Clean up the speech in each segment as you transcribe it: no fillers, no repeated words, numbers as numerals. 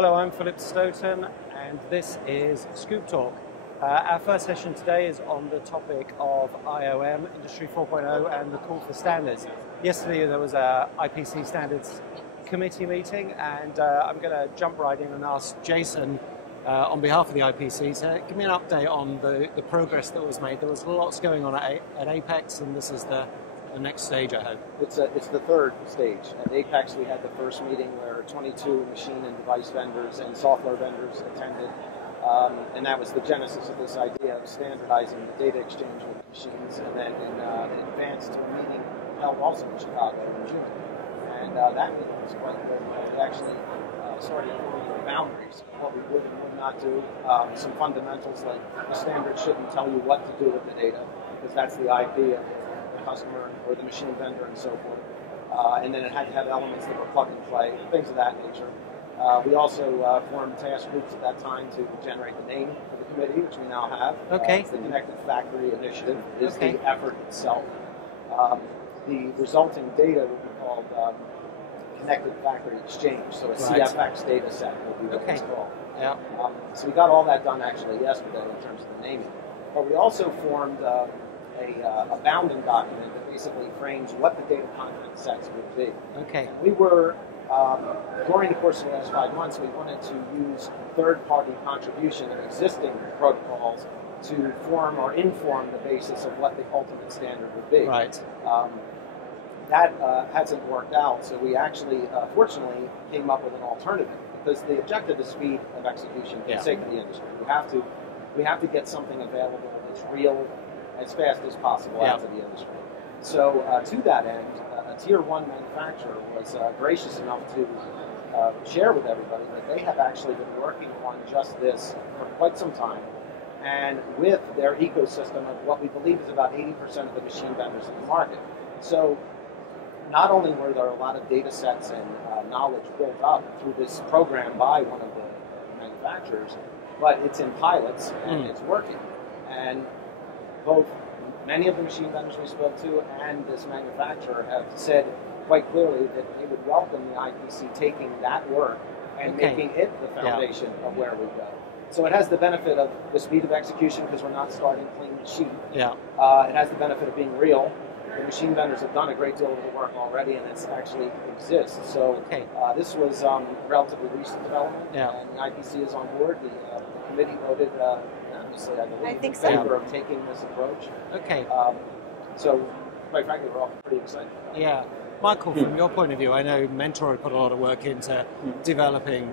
Hello, I'm Philip Stoten, and this is ScoopTalk. Our first session today is on the topic of IoM, Industry 4.0, and the call for standards. Yesterday there was a IPC Standards Committee meeting, and I'm going to jump right in and ask Jason, on behalf of the IPC, to give me an update on the progress that was made. There was lots going on at Apex, and this is the next stage, I hope. It's the third stage. At Apex, we had the first meeting where 22 machine and device vendors and software vendors attended, and that was the genesis of this idea of standardizing the data exchange with machines. And then it advanced to a meeting held also in Chicago in June, and that meeting was quite good. It actually started forming the boundaries of what we would and would not do. Some fundamentals like the standard shouldn't tell you what to do with the data, because that's the IP of the customer or the machine vendor and so forth. And then it had to have elements that were plug and play, things of that nature. We also formed task groups at that time to generate the name for the committee, which we now have. Okay. It's the Connected Factory Initiative is the effort itself. The resulting data will be called Connected Factory Exchange, so a CFX data set will be what it's called. Yeah. So we got all that done actually yesterday in terms of the naming. But we also formed a bounding document that basically frames what the data content sets would be. Okay. And we were, during the course of the last 5 months, we wanted to use third-party contribution of existing protocols to form or inform the basis of what the ultimate standard would be. Right. That hasn't worked out, so we actually, fortunately, came up with an alternative, because the objective is speed of execution for the sake of the industry. We have to get something available that's real as fast as possible out to the industry. So to that end, a Tier 1 manufacturer was gracious enough to share with everybody that they have actually been working on just this for quite some time, and with their ecosystem of what we believe is about 80% of the machine vendors in the market. So not only were there a lot of data sets and knowledge built up through this program by one of the manufacturers, but it's in pilots and it's working. And both many of the machine vendors we spoke to and this manufacturer have said quite clearly that they would welcome the IPC taking that work and making it the foundation of where we go. So it has the benefit of the speed of execution, because we're not starting clean sheet. Yeah. It has the benefit of being real. The machine vendors have done a great deal of the work already, and it actually exists. So this was relatively recent development, and the IPC is on board. The committee voted unanimously, I believe, in favor of taking this approach. Okay. So, quite frankly, we're all pretty excited. Yeah. Michael, from your point of view, I know Mentor had put a lot of work into developing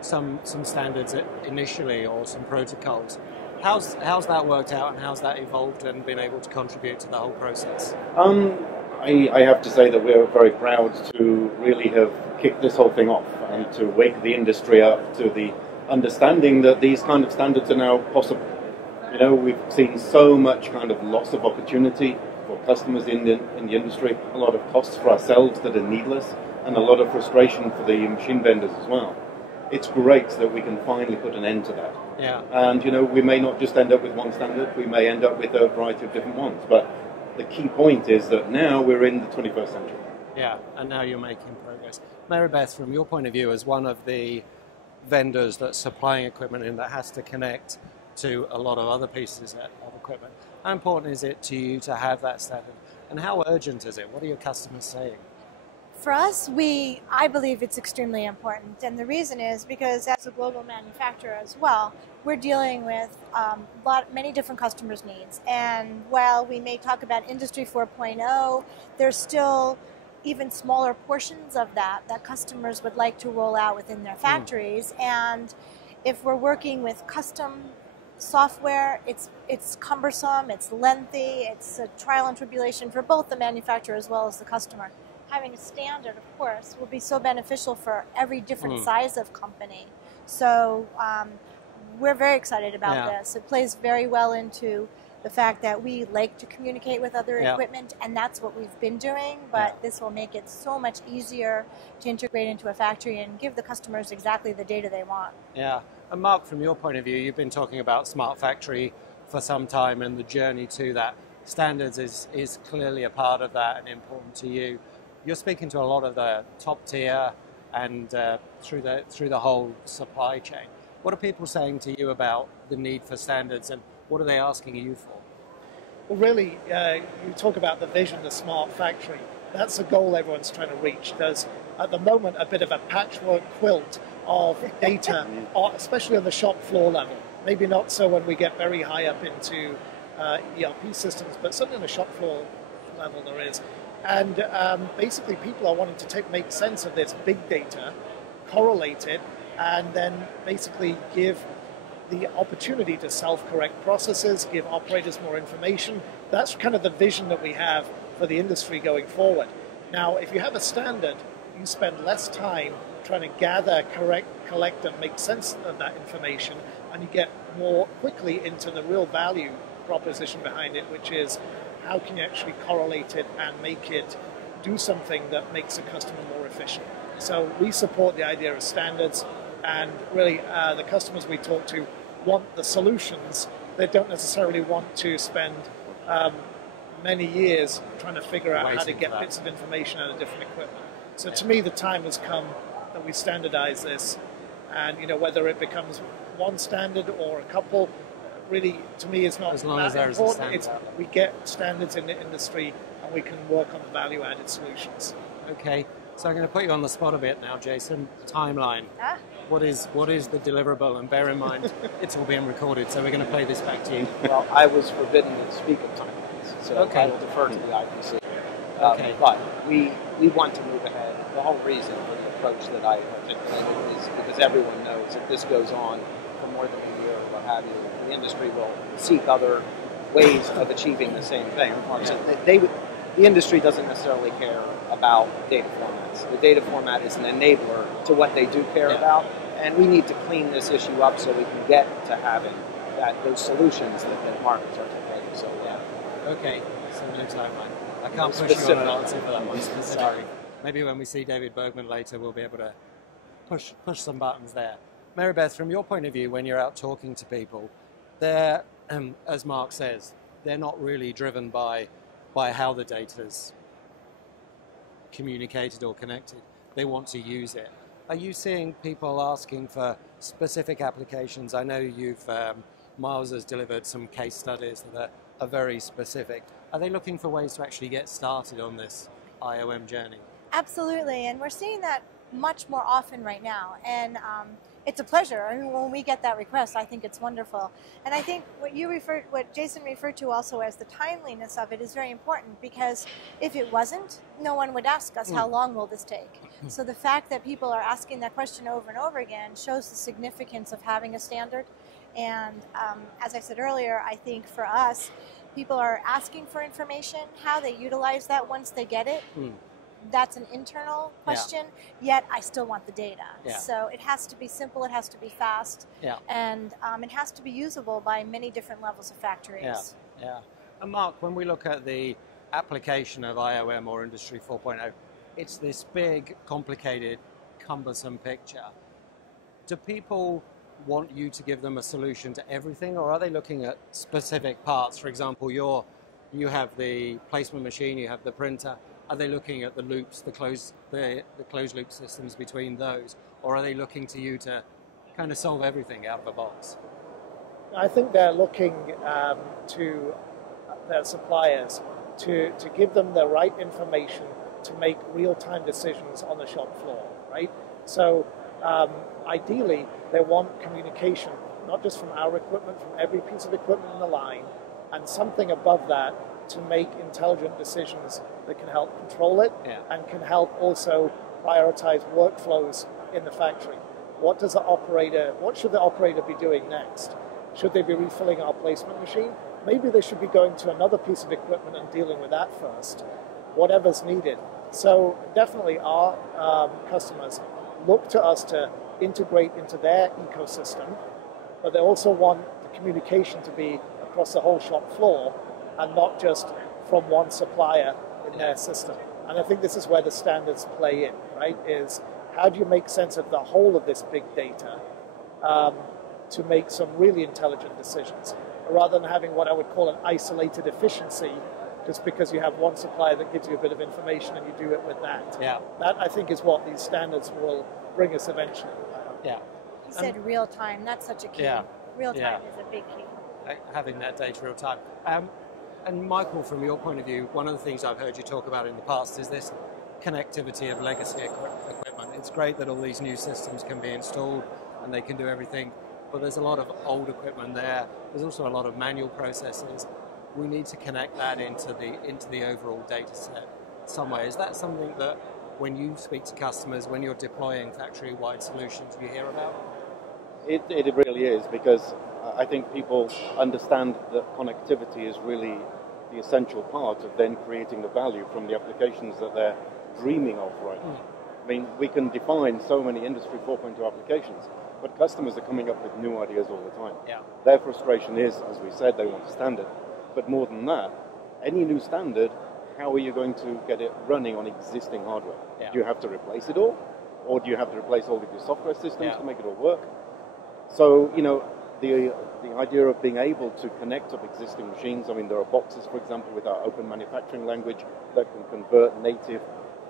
some standards initially, or some protocols. How's that worked out, and how's that evolved and been able to contribute to the whole process? I have to say that we're very proud to really have kicked this whole thing off and to wake the industry up to the understanding that these kind of standards are now possible. You know, we've seen so much kind of loss of opportunity for customers in the industry, a lot of costs for ourselves that are needless, and a lot of frustration for the machine vendors as well. It's great that we can finally put an end to that. Yeah. And, you know, we may not just end up with one standard, we may end up with a variety of different ones. But the key point is that now we're in the 21st century. Yeah, and now you're making progress. Marybeth, from your point of view, as one of the vendors that's supplying equipment and that has to connect to a lot of other pieces of equipment, how important is it to you to have that standard? And how urgent is it? What are your customers saying? For us, I believe it's extremely important, and the reason is because as a global manufacturer as well, we're dealing with many different customers' needs. And while we may talk about Industry 4.0, there's still even smaller portions of that customers would like to roll out within their factories. And if we're working with custom software, it's cumbersome, it's lengthy, it's a trial and tribulation for both the manufacturer as well as the customer. Having a standard, of course, will be so beneficial for every different size of company. So we're very excited about this. It plays very well into the fact that we like to communicate with other equipment, and that's what we've been doing, but this will make it so much easier to integrate into a factory and give the customers exactly the data they want. Yeah. And Mark, from your point of view, you've been talking about smart factory for some time, and the journey to that. Standards is clearly a part of that and important to you. You're speaking to a lot of the top tier and through the whole supply chain. What are people saying to you about the need for standards, and what are they asking you for? Well, really, you talk about the vision, the smart factory. That's the goal everyone's trying to reach. There's, at the moment, a bit of a patchwork quilt of data, especially on the shop floor level. Maybe not so when we get very high up into ERP systems, but certainly on the shop floor level there is. And basically people are wanting to make sense of this big data, correlate it, and then basically give the opportunity to self-correct processes, give operators more information. That's kind of the vision that we have for the industry going forward. Now, if you have a standard, you spend less time trying to gather, collect, and make sense of that information, and you get more quickly into the real value proposition behind it, which is how can you actually correlate it and make it do something that makes the customer more efficient. So we support the idea of standards, and really the customers we talk to want the solutions. They don't necessarily want to spend many years trying to figure out how to get bits of information out of different equipment. So to me, the time has come that we standardize this, and whether it becomes one standard or a couple, really to me is not as long that as there's important. A standard. We get standards in the industry, and we can work on the value-added solutions. Okay, so I'm going to put you on the spot a bit now, Jason. Timeline. What is the deliverable? And bear in mind, it's all being recorded, so we're going to play this back to you. Well, I was forbidden to speak of timelines, so Okay. I will defer to the IPC. Okay. But we want to move ahead. The whole reason for the approach that I articulated is because everyone knows if this goes on for more than a year or what have you, the industry will seek other ways of achieving the same thing. The industry doesn't necessarily care about data formats. The data format is an enabler to what they do care about, and we need to clean this issue up so we can get to having those solutions that Mark was articulating so well. Okay, so no timeline. I can't push you on an answer for that one specifically. Sorry. Maybe when we see David Bergman later, we'll be able to push some buttons there. Marybeth, from your point of view, when you're out talking to people, they're, as Mark says, they're not really driven by how the data's communicated or connected. They want to use it. Are you seeing people asking for specific applications? I know Miles has delivered some case studies that are very specific. Are they looking for ways to actually get started on this IoM journey? Absolutely, and we're seeing that much more often right now, and it's a pleasure. I mean, when we get that request, I think it's wonderful. And I think what Jason referred to also as the timeliness of it is very important, because if it wasn't, no one would ask us how long will this take. So the fact that people are asking that question over and over again shows the significance of having a standard. And as I said earlier, I think for us, people are asking for information. How they utilize that once they get it, that's an internal question, yet I still want the data. So it has to be simple, it has to be fast, and it has to be usable by many different levels of factories. And Mark, when we look at the application of IoM or Industry 4.0, it's this big, complicated, cumbersome picture. Do people want you to give them a solution to everything, or are they looking at specific parts? For example, you have the placement machine, you have the printer. Are they looking at the loops, the closed loop systems between those, or are they looking to you to kind of solve everything out of the box? I think they're looking to their suppliers to give them the right information to make real-time decisions on the shop floor, right? So ideally, they want communication, not just from our equipment, from every piece of equipment in the line, and something above that to make intelligent decisions that can help control it and can help also prioritize workflows in the factory. What should the operator be doing next? Should they be refilling our placement machine? Maybe they should be going to another piece of equipment and dealing with that first, whatever's needed. So definitely our customers look to us to integrate into their ecosystem, but they also want the communication to be across the whole shop floor and not just from one supplier in their system. And I think this is where the standards play in, right? Is how do you make sense of the whole of this big data to make some really intelligent decisions, rather than having what I would call an isolated efficiency just because you have one supplier that gives you a bit of information and you do it with that. Yeah. That, I think, is what these standards will bring us eventually. Yeah. You said real time. That's such a key. Yeah. Real time is a big key. Having that data real time. And Michael, from your point of view, one of the things I've heard you talk about in the past is this connectivity of legacy equipment. It's great that all these new systems can be installed and they can do everything, but there's a lot of old equipment there. There's also a lot of manual processes. We need to connect that into the overall data set some way. Is that something that when you speak to customers, when you're deploying factory-wide solutions, you hear about? It really is, because I think people understand that connectivity is really the essential part of then creating the value from the applications that they're dreaming of right now. I mean, we can define so many Industry 4.2 applications, but customers are coming up with new ideas all the time. Yeah. Their frustration is, as we said, they want a standard. But more than that, any new standard, how are you going to get it running on existing hardware? Yeah. Do you have to replace it all? Or do you have to replace all of your software systems to make it all work? So, you know, the idea of being able to connect up existing machines, I mean, there are boxes, for example, with our open manufacturing language that can convert native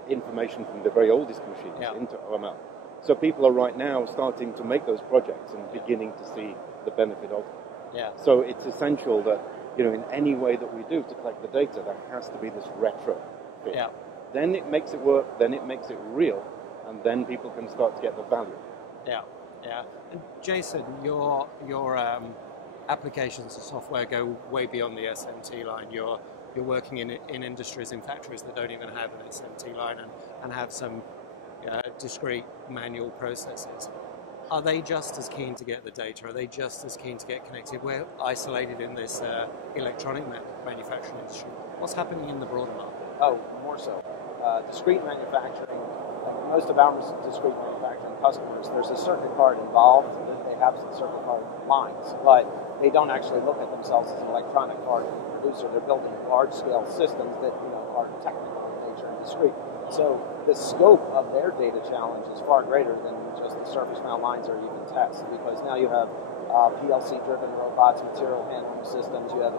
information from the very oldest machines into OML. So people are right now starting to make those projects and beginning to see the benefit of them. Yeah. So it's essential that, you know, in any way that we do to collect the data, there has to be this retro fit. Yeah. Then it makes it work, then it makes it real, and then people can start to get the value. Yeah. Yeah. And Jason, your applications of software go way beyond the SMT line. You're working in industries, in factories that don't even have an SMT line and have some discrete manual processes. Are they just as keen to get the data? Are they just as keen to get connected? We're isolated in this electronic manufacturing industry. What's happening in the broader market? Oh, more so. Discrete manufacturing, most of our discrete manufacturing customers, there's a circuit card involved. They have some circuit card lines, but they don't actually look at themselves as an electronic card producer. They're building large-scale systems that are technical in nature and discrete. So the scope of their data challenge is far greater than just the surface mount lines or even tests, because now you have PLC-driven robots, material handling systems. You have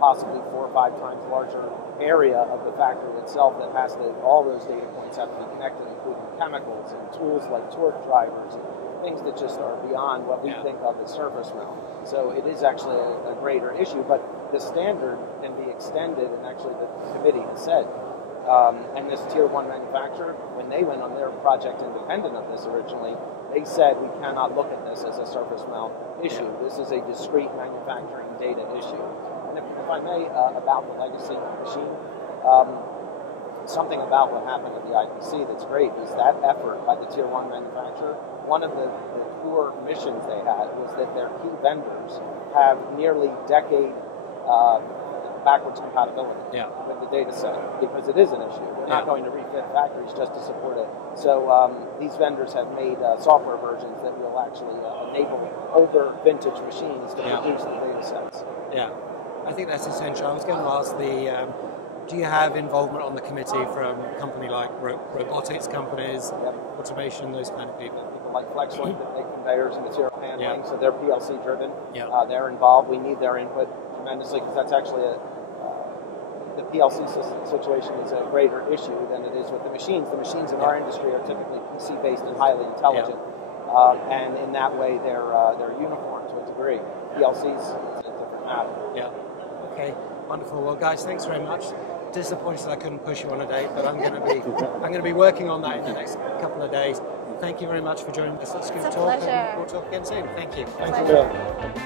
possibly 4 or 5 times larger area of the factory itself that has to, all those data points have to be connected, including chemicals and tools like torque drivers, and things that just are beyond what we think of as surface mount. So it is actually a greater issue, but the standard can be extended, and actually the committee has said, and this tier 1 manufacturer, when they went on their project independent of this originally, they said we cannot look at this as a surface mount issue. This is a discrete manufacturing data issue. And if I may, about the legacy machine, something about what happened at the IPC that's great is that effort by the tier 1 manufacturer. One of the core missions they had was that their key vendors have nearly decade backwards compatibility with the data set, because it is an issue. We're not going to refit factories just to support it. So these vendors have made software versions that will actually enable older vintage machines to produce the data sets. Yeah, I think that's essential. I was going to ask do you have involvement on the committee from a company like robotics companies, automation, those kind of people? People like FlexLink that make conveyors and material handling, so they're PLC driven. They're involved. We need their input tremendously, because that's actually the PLC situation is a greater issue than it is with the machines. The machines in our industry are typically PC-based and highly intelligent, and in that way they're uniform to a degree. PLCs is a different matter. Yeah. Okay. Wonderful. Well, guys, thanks very much. Disappointed I couldn't push you on a date, but I'm going to be working on that in the next couple of days. Thank you very much for joining us at ScoopTalk. It's a pleasure. We'll talk again soon. Thank you. Thank you.